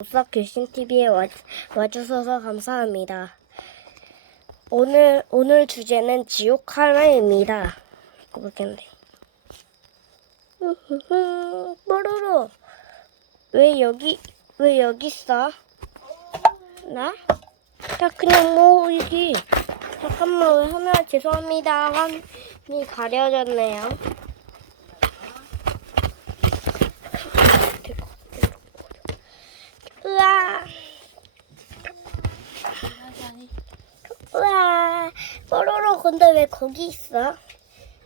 오싹 교신 TV에 와, 와주셔서 감사합니다. 오늘 오늘 주제는 지옥 하나입니다. 모르겠네. 뽀로로 왜 여기 왜 여기 있어? 나? 나 그냥 뭐 여기 잠깐만 왜 하나 죄송합니다. 화면이 가려졌네요. 으아. 우와, 뽀로로 근데 왜 거기 있어?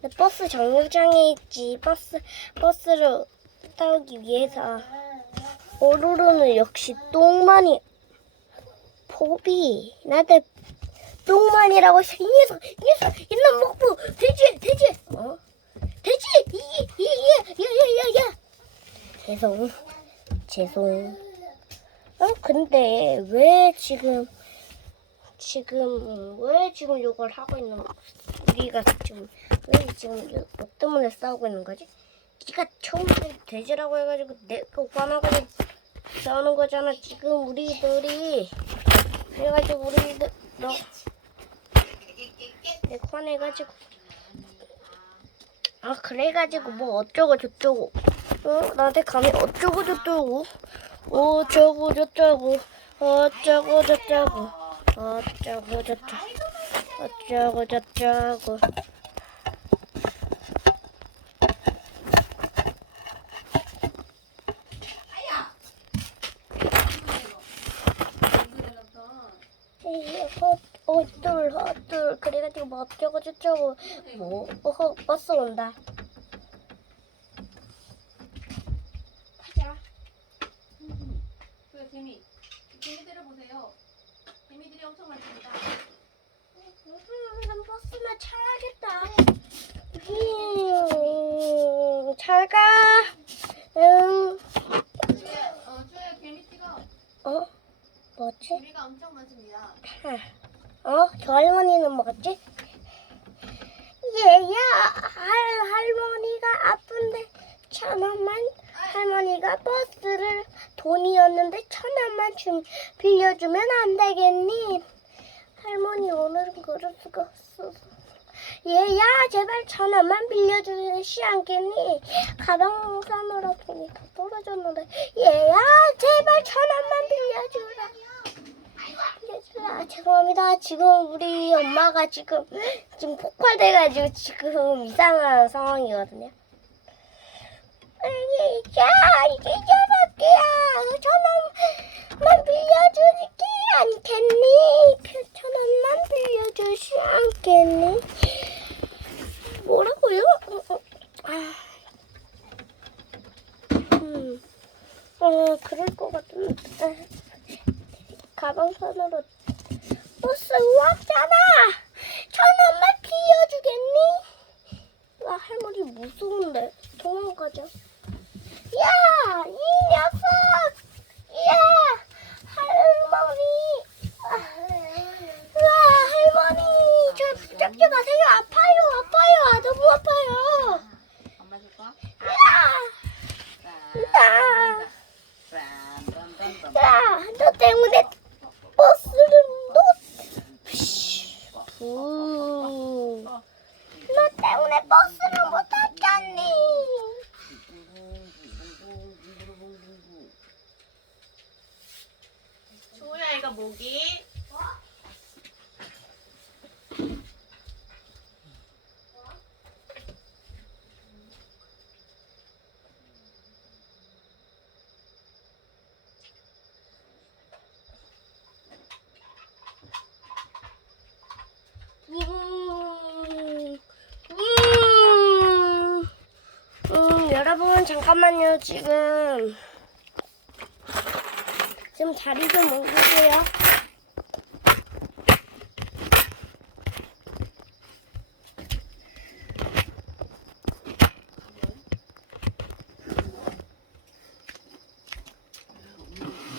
나 버스 정류장에 있지. 버스 버스를 타기 위해서. 뽀로로는 역시 똥만이 포비. 나한테 똥만이라고. 이 녀석, 이 이놈 먹부 돼지, 돼지. 어? 돼지, 이 이 이 야 야 야 야. 죄송, 죄송. 어 근데 왜 지금? 지금 왜 지금 이걸 하고 있는 거? 우리가 지금 왜 지금 이- 뭐 때문에 싸우고 있는 거지? 네가 처음에 돼지라고 해가지고 내가 화나가지고 싸우는 거잖아. 지금 우리들이 그래가지고 우리들 너 내가 화내가지고 아 그래가지고 뭐 어쩌고 저쩌고 어 나한테 감히 어쩌고 저쩌고 어쩌고 저쩌고 어쩌고 저쩌고 어쩌고 저쩌고 어쩌고 저쩌고 헛둘 헛둘 그래가지고 뭐 어쩌고 저쩌고 뭐 버스 온다 가자. 그 개미. 개미들을 보세요. 엄청 많습니다. 음, 버스나 차야겠다 음, 잘가 음, 주에, 어, 주에 개미 찍어. 어? 뭐지? 개미가 엄청 많습니다. 어? 저 할머니는 뭐지? 얘야 할, 할머니가 아픈데 천 원만 할머니가 버스를 돈이었는데 천 원만 좀 빌려주면 안 되겠니? 할머니 오늘은 그럴 수가 없어서 얘야 제발 천 원만 빌려주시 않겠니? 가방 사느라 돈이 다 떨어졌는데 얘야 제발 천 원만 빌려주라 얘들아 죄송합니다. 지금 우리 엄마가 지금 지금 폭발돼가지고 지금 이상한 상황이거든요. 야, 이게 저렇게야. 천 원만 빌려주지 않겠니? 그 천 원만 빌려주시 않겠니? 뭐라고요? 어, 어, 아, 음, 어, 그럴 것 같은데. 가방 손으로 버스 왔잖아. 천 원만 빌려주겠니? 와 할머니 무서운데 도망가자. 야, 이 녀석! 야, 할머니! 아, 와 할머니, 저 붙잡지 마세요. 아파요, 아파요, 아, 너무 아파요. 엄마 줄까? 야, 야, 야, 너 때문에 버스를 너, 부, 너 때문에 버스를 못 탔잖니. 조야 이거 뭐기? 음, 음, 음, 여러분 잠깐만요 지금 지금 자리 좀 옮기세요.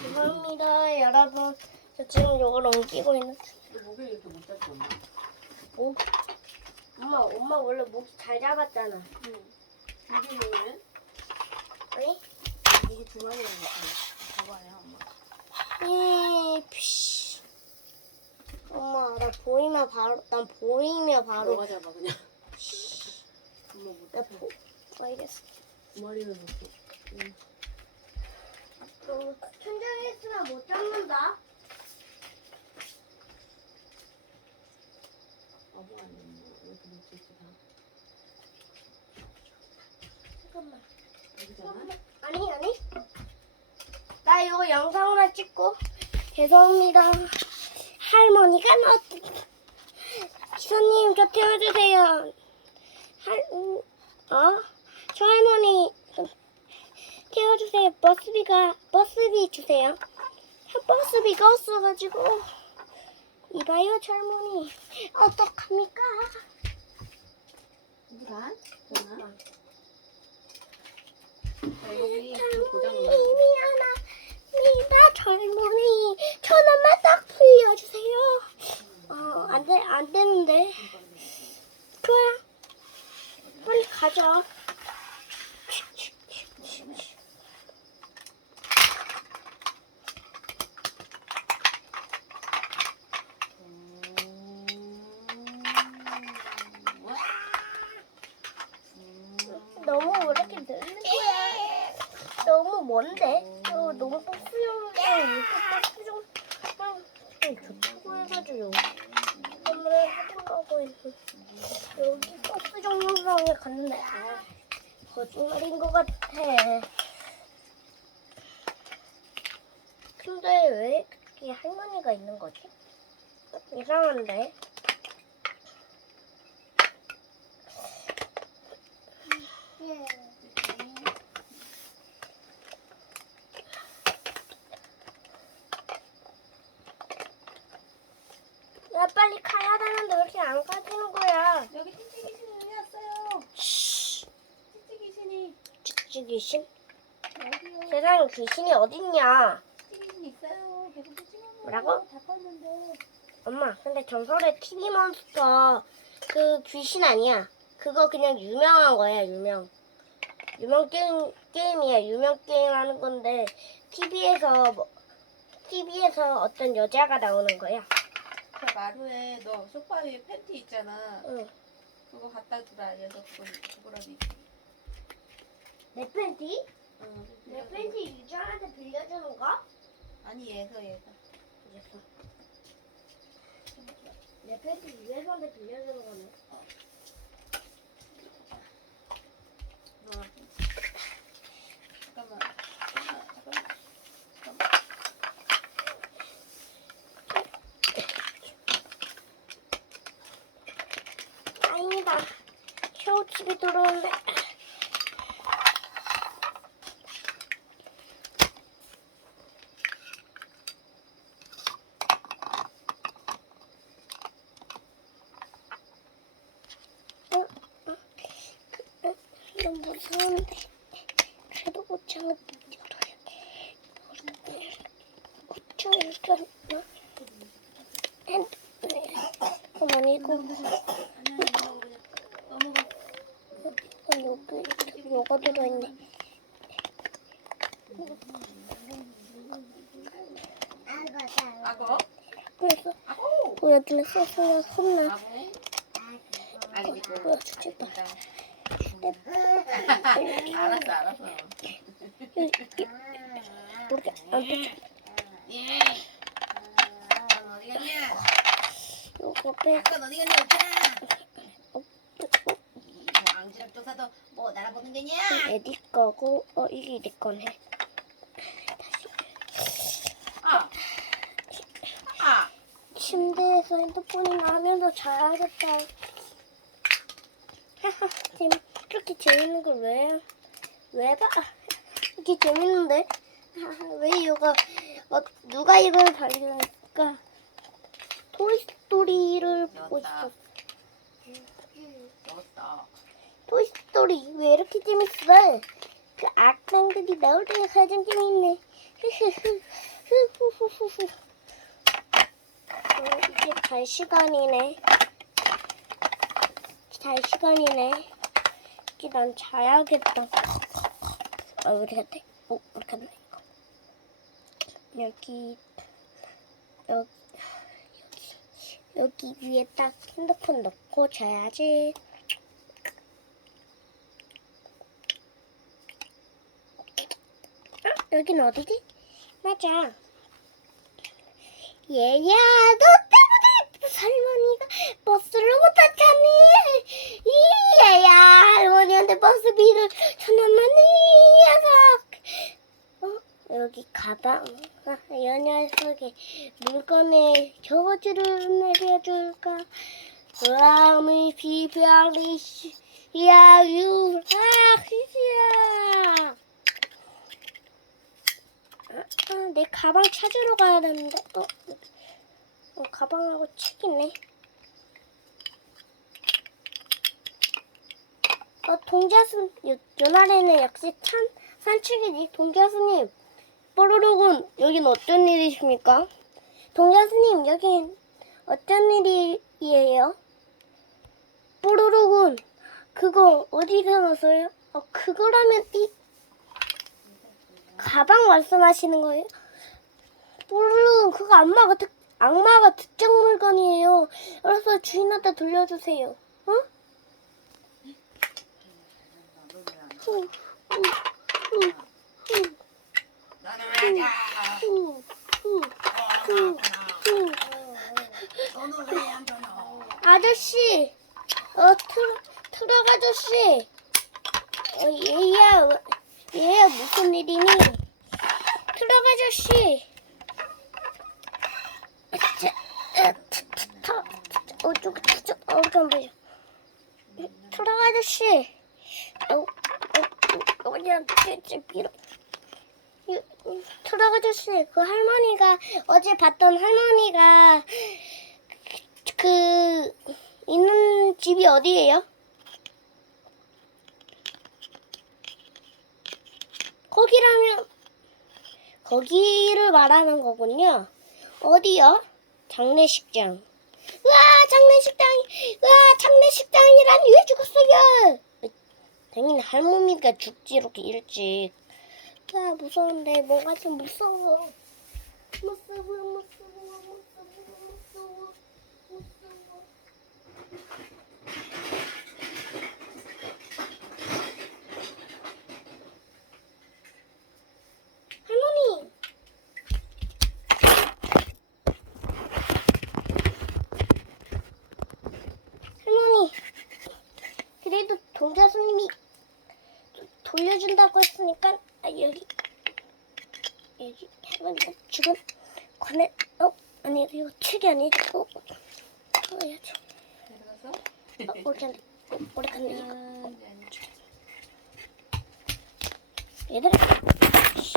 죄송합니다 여러분 저 지금 이걸 옮기고 있는 목을 이렇게 못 잡고 엄마. 오. 엄마, 원래 목잘 잡았잖아. 이게 뭐예요? 아니? 이게 두 마리는 저거예요, 엄마. 에 피씨. 엄마, 나 보이면 바로, 난 보이면 바로. 너가 잡아, 그냥. 나 보, 알겠어. 머리를 못 해. 천장에 있으면 못 잡는다. 잠깐만. 아니 아니. 나 이거 영상으로 찍고 죄송합니다. 할머니가 넣었. 기사님 저 태워주세요. 할 음, 어? 저 할머니 태워주세요. 버스비가 버스비 주세요. 버스비가 없어가지고 이봐요 저 할머니 어떡합니까? 누가? 누나? 고장 나. 미안합니다 젊은이. 천 원만 딱 빌려주세요. 어, 안, 돼, 안 되는데. 좋아요. 빨리 가자 너무 왜 이렇게 늦는 거야 너무 먼데 어, 너무 버스용이랑 이렇게 버스용 좀 좋다고 해가지고 오늘 해보려고 했는데 여기 버스 정류장에 갔는데 아, 거짓말인 것 같아. 근데 왜 여기 할머니가 있는 거지? 이상한데. 야 빨리 가야 되는데 왜 이렇게 안 가지는 거야? 여기 찌찌 귀신이 왔어요. 쉿. 찌찌 귀신이 찌찌 귀신? 여기요. 세상에 귀신이 어딨냐? 귀신 있어요. 계속 뭐라고? 다 껐는데. 엄마, 근데 전설의 TV 몬스터 그 귀신 아니야. 그거 그냥 유명한 거야, 유명. 유명 게임, 게임이야. 유명 게임 하는 건데 TV에서 뭐, TV에서 어떤 여자가 나오는 거야. 저 마루에 너 소파 위에 팬티 있잖아. 응. 그거 갖다 주라. 얘서 그거 그거라도 입 내 팬티? 응. 내 팬티 유저한테 빌려주는 거? 아니 얘서 얘서. 알겠어. 내 팬티 유저한테 빌려주는 거네. 너. 잠깐만. 잠깐만. 잠깐만. 아닙니다. 겨우 집에 들어오는데. 어? 어? 어? 너무 무서운데. 그래도 옷장을 열어야 옷장을 열었나? 어머니, 이거. 어, 여기 뭐가 들어있네. 악어? 그래서. 악어. 아니 이거. 보여주지 마. 알았어 알았어. 돼. 예. 넌 어디 갔냐? 아까 어디 갔냐. 뭐 앙지락 조사도 못 알아보는 거냐? 에디 거고, 어 이게 내 거네. 아. 아. 침대에서 핸드폰이나 하면서 자야겠다. 재미, 이렇게 재밌는 걸 왜, 왜 봐? 아, 이렇게 재밌는데? 왜 이거, 어, 누가 이걸 발견했을까? 토이스토리를 보고 싶어. 토이스토리, 왜 이렇게 재밌어? 그 악당들이 나올 때가 가장 재밌네. 어, 이제 잘 시간이네. 잘 시간이네. 이제 난 자야겠다. 아, 우리 갔다. 어, 우리 갔네, 이거. 여기, 여기, 여기, 여기 위에 딱 핸드폰 넣고 자야지. 어, 여긴 어디지? 맞아. 얘야, 너 할머니가 버스를 못 탔잖니. 이 얘야, 할머니한테 버스비를 천원만이 녀석. 어? 여기 가방. 아, 이 녀석에 물건에 저거지를 내려줄까? 와미 비비아리시 야유 아히야. 아, 아, 내 가방 찾으러 가야 되는데. 어, 어 가방하고 책 있네. 어, 동자순, 요, 요날에는 역시 산, 산책이지. 동자수님, 뽀로로군, 여긴 어떤 일이십니까? 동자수님, 여긴 어떤 일이에요? 뽀로로군, 그거 어디서 나서요? 어, 그거라면 이 가방 말씀하시는 거예요? 뽀로로, 그거 악마가 특, 악마가 특정 물건이에요. 그래서 주인한테 돌려주세요. 어? 왜안 줘? 아저씨, 어, 트럭, 트럭 아저씨. 어, 얘야, 얘야, 무슨 일이니? 트럭 아저씨. 자, 어, 트, 트, 트, 어, 저, 저, 저, 어, 잠깐만요. 트럭 아저씨. 어, 어, 어, 그냥, 제, 제, 밀어. 트럭 아저씨, 그 할머니가, 어제 봤던 할머니가, 그, 있는 집이 어디예요? 거기라면 거기를 말하는 거군요. 어디요? 장례식장. 와 장례식장이 와 장례식장이라니 왜 죽었어요? 당연히 할머니가 죽지 이렇게 일찍. 와 무서운데 뭔가 좀 무서워. 무서워 무서워 무서워 무서워 무서워. 할머니. 할머니. 그래도 동자 손님이 돌려준다고 했으니까 아, 여기 여기 할머니가 지금 관에 어? 아니 이거 책이 아니지? 어, 어 해야지 내려가서? 어 오래 오래 갔네 이거 얘들아. 씨.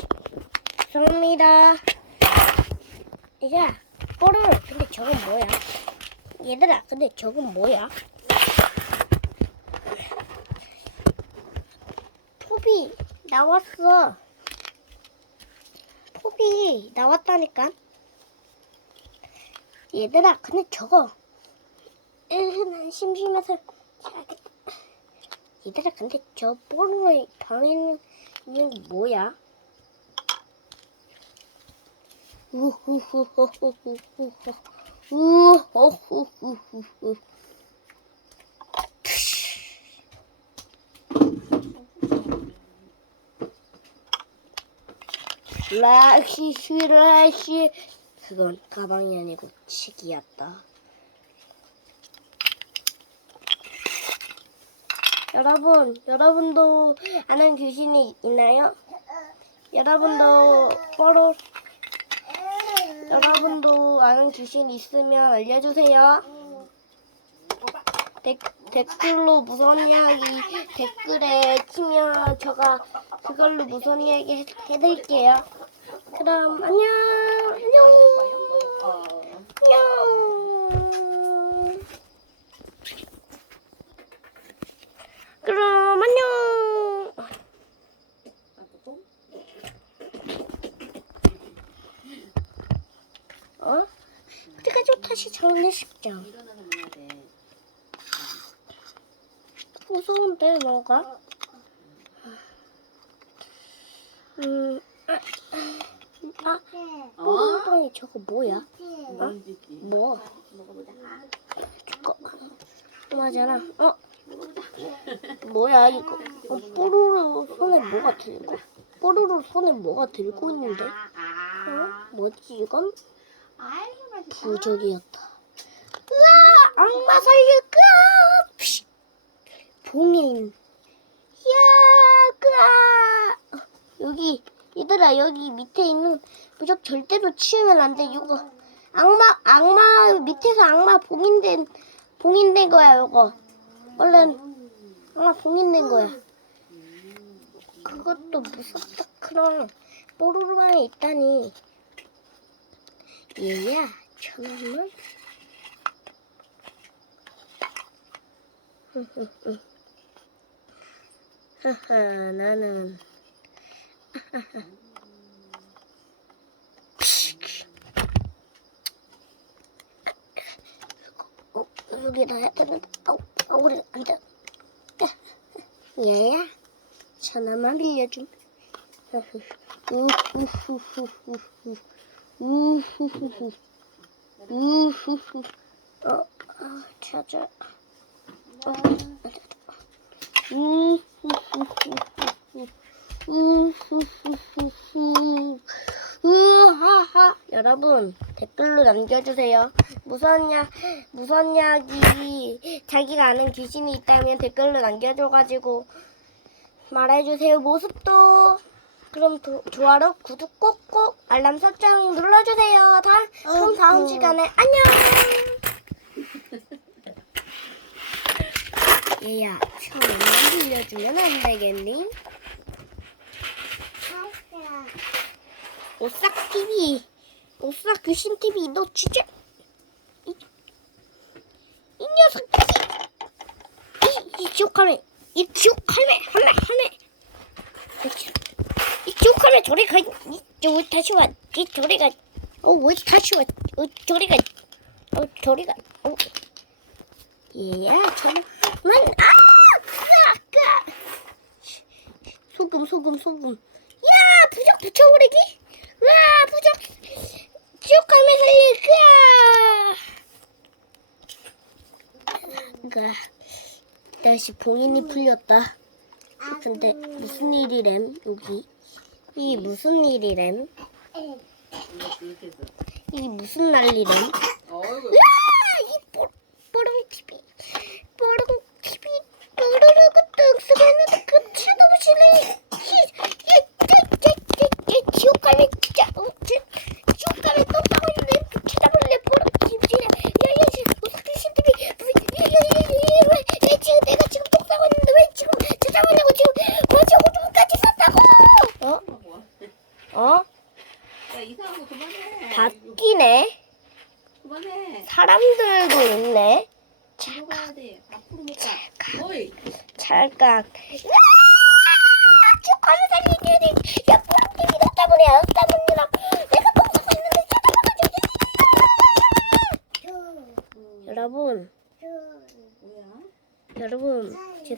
죄송합니다. 얘들아 뽀로로 근데 저건 뭐야? 얘들아 근데 저건 뭐야 포비 나왔어. 포비 나왔다니까. 얘들아 근데 저거 난 심심해서 자야겠다. 얘들아 근데 저 뽀로로의 방에 있는 뭐야? 우후후후후후후 우후후후후 락시 슈라시 그건 가방이 아니고 책이었다. 여러분, 여러분도 아는 귀신이 있나요? 여러분도 뽀로 여러분도 아는 귀신 있으면 알려주세요. 댓, 댓글로 무서운 이야기 댓글에 치면 제가 그걸로 무서운 이야기 해, 해드릴게요. 그럼 안녕 안녕 안녕 그럼 안녕? 어? 그래가지고 다시 장례식장. 무서운데 뭔가 음 아, 아, 어? 뽀롱뽀롱이 저거 뭐야? 어? 뭐? 먹어보자. 맞아나. 어? 뭐야 이거? 어, 뽀로로 손에 뭐가 들고? 뽀로로 손에 뭐가 들고 있는데? 어? 뭐지 이건? 부적이었다. 으아! 악마? 푸시! 봉인. 야! 끄아! 여기 얘들아 여기 밑에 있는 부적 절대로 치우면 안 돼. 이거 악마 악마 밑에서 악마 봉인된 봉인된 거야 이거. 얼른 악마 봉인된 거야. 그것도 무섭다 그럼 뽀로로방에 있다니. 얘야 천원을 하하 나는 어, 여기다 어, 어, 우하하 여러분 댓글로 남겨주세요 무서운 약 무서운 약이 자기가 아는 귀신이 있다면 댓글로 남겨줘가지고 말해주세요 모습도 그럼 도, 좋아요 구독 꼭꼭 알람 설정 눌러주세요 다 그럼 다음 시간에 안녕 얘야 처음에 빌려주면 안 되겠니? 오싹 TV 오싹 귀신 TV 너 진짜 이, 이 녀석 이, 이 지옥할매 이 지옥할매 할매 할매 이 지옥할매 저리 가 이저 다시 와 이 저리 가어왜 다시 와어 저리 가어 저리 가어 얘야! 아! 아! 소금 소금 소금 야 부적 붙여버리기 와 부적 지옥감에 살릴까 그 다시 봉인이 풀렸다. 근데 무슨 일이램 여기? 이 무슨 일이램? 이거. 이 무슨 난리램? 어이구. 으아! 이 뽀, 뽀롱 TV 뽀롱 TV 뽀로로가 떡 쓰겠는데 그 차도무시네 얘얘얘얘얘 지옥감에 진짜 어? 쟤 지옥감에 똥 싸고 있는데 찾아볼래 뽀롱 TV래 야야 지금 무슨 TV 야야야야야 지금 내가 지금 똥 싸고 있는데 왜 지금 찾아보려고 지금 뭐지 오줌까지 쌌다고 어? 뭐야? 어? 야 이상한 거 그만해. 바뀌네 그만해. 사람들도 있네 뒤로 가야 돼. 앞으로 못 가. 어이. 찰칵. 으아! 축하를 살리지. 야, 뽀록님이 너 때문에 안 때문이라. 내가 똥 싸고 있는데 찾아봐가지고. 여러분, 뭐야? 여러분, 지,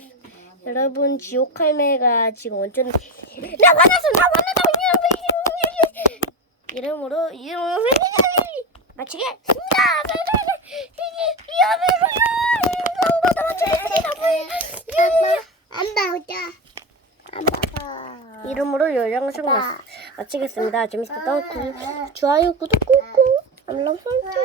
여러분 지옥 할매가 지금 완전 나 화났어, 나 화났다고 이름으로 마치겠습니다. 이름으로 요정식 마치겠습니다. 재밌었던 구, 좋아요, 구독 꾹꾹 알람 설정.